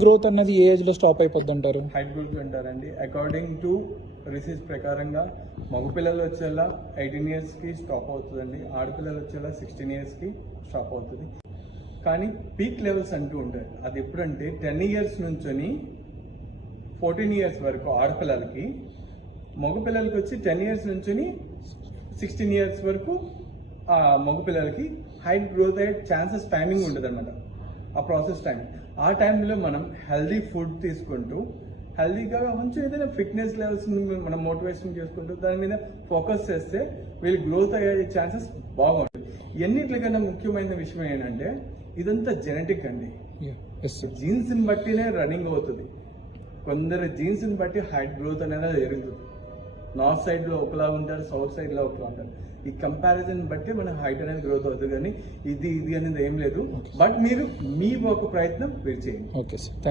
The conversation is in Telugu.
గ్రోత్ అనేది ఏ ఏజ్ లో స్టాప్ అయిపోద్ది అంటారు? హైట్ గ్రోత్ అంటారండి. అకార్డింగ్ టు రీసెర్చ్ ప్రకారంగా మగపిల్లలు వచ్చేలా 18 years కి స్టాప్ అవుతుందండి, ఆడపిల్లలు వచ్చేలా 16 years కి స్టాప్ అవుతుంది. కానీ పీక్ లెవెల్స్ అంటూ ఉంటాయి. అది ఎప్పుడంటే 10 years నుంచి 14 years వరకు ఆడపిల్లలకి, మగపిల్లలకి వచ్చి 10 years నుంచి 16 years వరకు మగపిల్లలకి హైట్ గ్రోత్ అయ్యే ఛాన్సెస్ టైమింగ్ ఉంటుంది అనమాట. ఆ ప్రాసెస్ టైమింగ్, ఆ టైంలో మనం హెల్దీ ఫుడ్ తీసుకుంటూ హెల్దీగా కొంచెం ఏదైనా ఫిట్నెస్ లెవెల్స్ మనం మోటివేషన్ చేసుకుంటూ దాని మీద ఫోకస్ చేస్తే వీళ్ళు గ్రోత్ అయ్యే ఛాన్సెస్ బాగుంటుంది. ఎన్నిటికన్నా ముఖ్యమైన విషయం ఏంటంటే ఇదంతా జెనెటిక్ అండి. జీన్స్ ని బట్టినే రన్నింగ్ అవుతుంది. కొందరు జీన్స్ ని బట్టి హైట్ గ్రోత్ అనేది జరుగుతుంది. నార్త్ సైడ్ లో ఒకలా ఉంటారు, సౌత్ సైడ్ లో ఒకలా ఉంటారు. ఈ కంపారిజన్ బట్టి మన హైట్ అనేది గ్రోత్ అవుతుంది. కానీ ఇది అనేది ఏం లేదు. బట్ మీరు మీ ఒక ప్రయత్నం మీరు చేయండి. Okay sir.